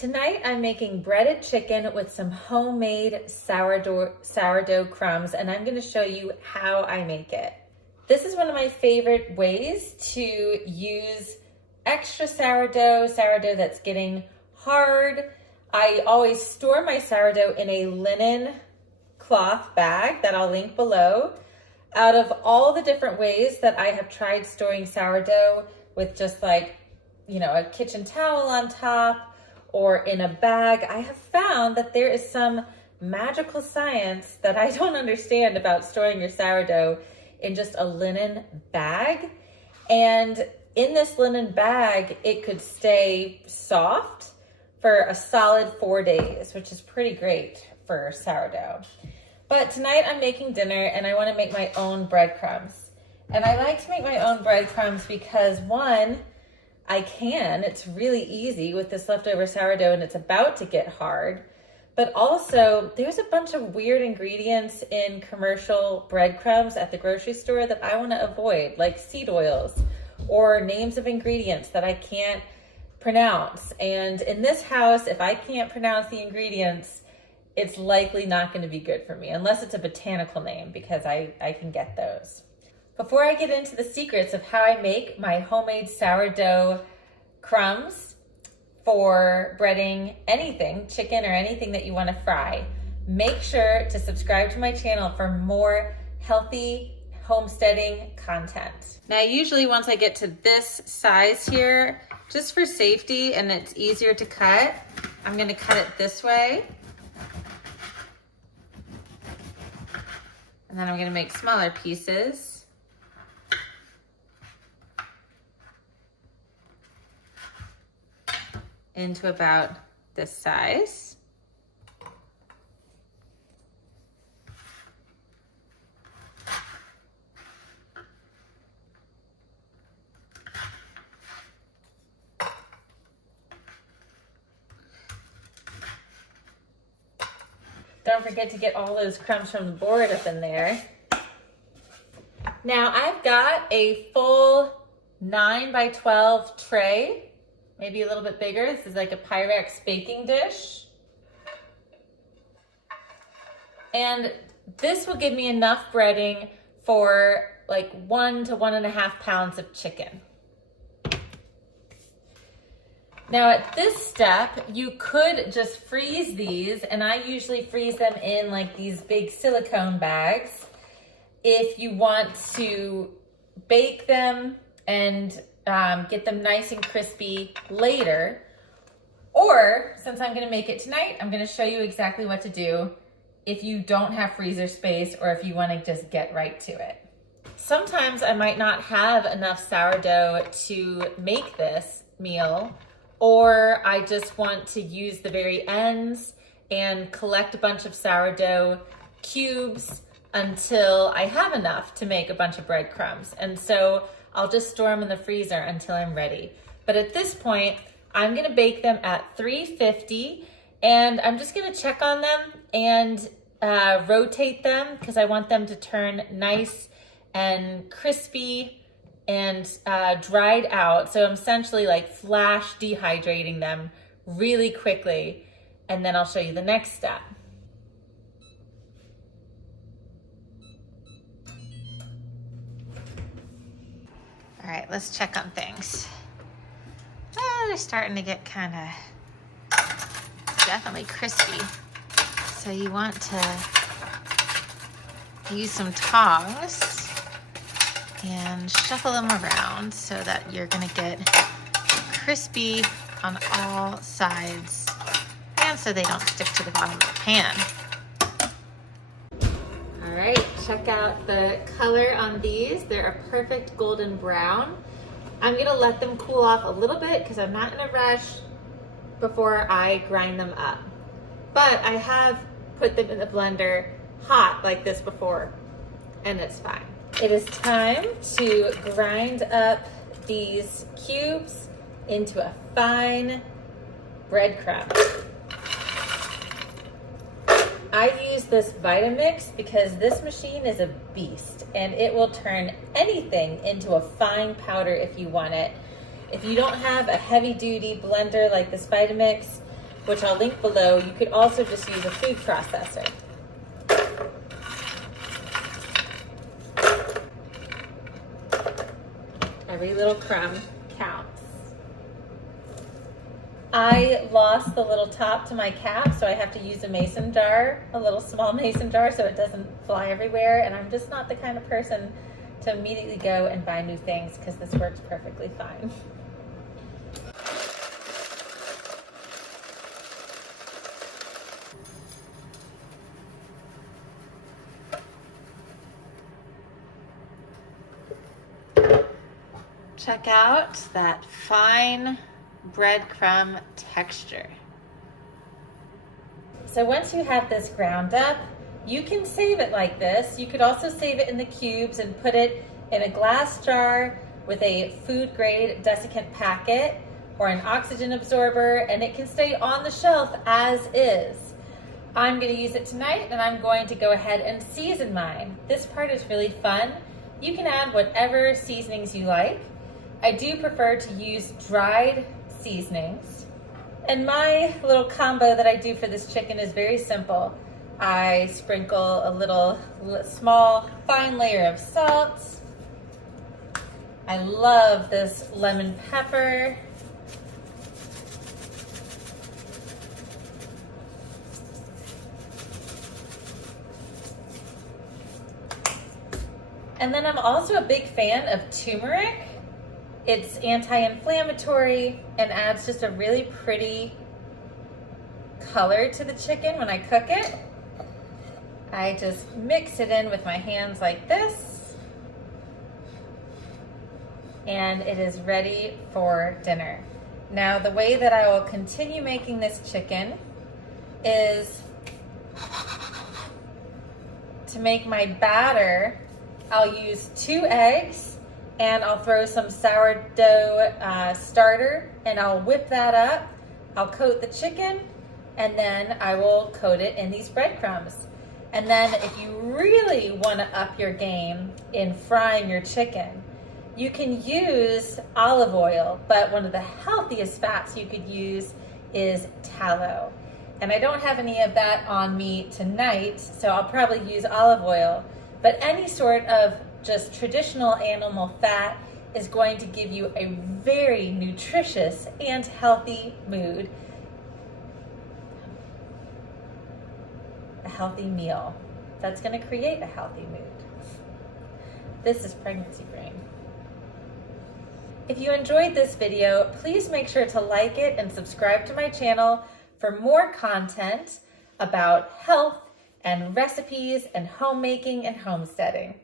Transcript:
Tonight I'm making breaded chicken with some homemade sourdough crumbs, and I'm gonna show you how I make it. This is one of my favorite ways to use extra sourdough that's getting hard. I always store my sourdough in a linen cloth bag that I'll link below. Out of all the different ways that I have tried storing sourdough with just like, a kitchen towel on top, or in a bag, I have found that there is some magical science that I don't understand about storing your sourdough in just a linen bag. And in this linen bag, it could stay soft for a solid 4 days, which is pretty great for sourdough. But tonight I'm making dinner and I want to make my own breadcrumbs. And I like to make my own breadcrumbs because one, it's really easy with this leftover sourdough and it's about to get hard. But also there's a bunch of weird ingredients in commercial breadcrumbs at the grocery store that I want to avoid, like seed oils or names of ingredients that I can't pronounce. And in this house, if I can't pronounce the ingredients, it's likely not going to be good for me, unless it's a botanical name, because I can get those. Before I get into the secrets of how I make my homemade sourdough crumbs for breading anything, chicken or anything that you want to fry, make sure to subscribe to my channel for more healthy homesteading content. Now, usually once I get to this size here, just for safety and it's easier to cut, I'm going to cut it this way. And then I'm going to make smaller pieces. Into about this size. Don't forget to get all those crumbs from the board up in there. Now I've got a full 9 by 12 tray. Maybe a little bit bigger. This is like a Pyrex baking dish. And this will give me enough breading for like 1 to 1.5 pounds of chicken. Now at this step, you could just freeze these, and I usually freeze them in like these big silicone bags if you want to bake them and get them nice and crispy later. Or since I'm gonna make it tonight, I'm gonna show you exactly what to do if you don't have freezer space or if you wanna just get right to it. Sometimes I might not have enough sourdough to make this meal, or I just want to use the very ends and collect a bunch of sourdough cubes until I have enough to make a bunch of breadcrumbs. And so I'll just store them in the freezer until I'm ready. But at this point, I'm gonna bake them at 350, and I'm just gonna check on them and rotate them because I want them to turn nice and crispy and dried out. So I'm essentially like flash dehydrating them really quickly, and then I'll show you the next step. All right, let's check on things. Oh, they're starting to get kind of definitely crispy. So you want to use some tongs and shuffle them around so that you're gonna get crispy on all sides and so they don't stick to the bottom of the pan. All right, check out the color on these. They're a perfect golden brown. I'm gonna let them cool off a little bit because I'm not in a rush before I grind them up. But I have put them in the blender hot like this before, and it's fine. It is time to grind up these cubes into a fine breadcrumb. I use this Vitamix because this machine is a beast and it will turn anything into a fine powder if you want it. If you don't have a heavy duty blender like this Vitamix, which I'll link below. You could also just use a food processor. Every little crumb counts. I lost the little top to my cap, so I have to use a mason jar, a little small mason jar, so it doesn't fly everywhere. And I'm just not the kind of person to immediately go and buy new things, because this works perfectly fine. Check out that fine breadcrumb texture. So once you have this ground up, you can save it like this. You could also save it in the cubes and put it in a glass jar with a food grade desiccant packet or an oxygen absorber, and it can stay on the shelf as is. I'm going to use it tonight, and I'm going to go ahead and season mine. This part is really fun. You can add whatever seasonings you like. I do prefer to use dried seasonings. And my little combo that I do for this chicken is very simple. I sprinkle a little small fine layer of salt. I love this lemon pepper. And then I'm also a big fan of turmeric. It's anti-inflammatory and adds just a really pretty color to the chicken when I cook it. I just mix it in with my hands like this, and it is ready for dinner. Now, the way that I will continue making this chicken is to make my batter. I'll use 2 eggs, and I'll throw some sourdough starter, and I'll whip that up. I'll coat the chicken, and then I will coat it in these breadcrumbs. And then if you really want to up your game in frying your chicken, you can use olive oil, but one of the healthiest fats you could use is tallow. And I don't have any of that on me tonight, so I'll probably use olive oil. But any sort of just traditional animal fat is going to give you a very nutritious and healthy mood. A healthy meal that's going to create a healthy mood. This is Pregnancy Brain. If you enjoyed this video, please make sure to like it and subscribe to my channel for more content about health and recipes and homemaking and homesteading.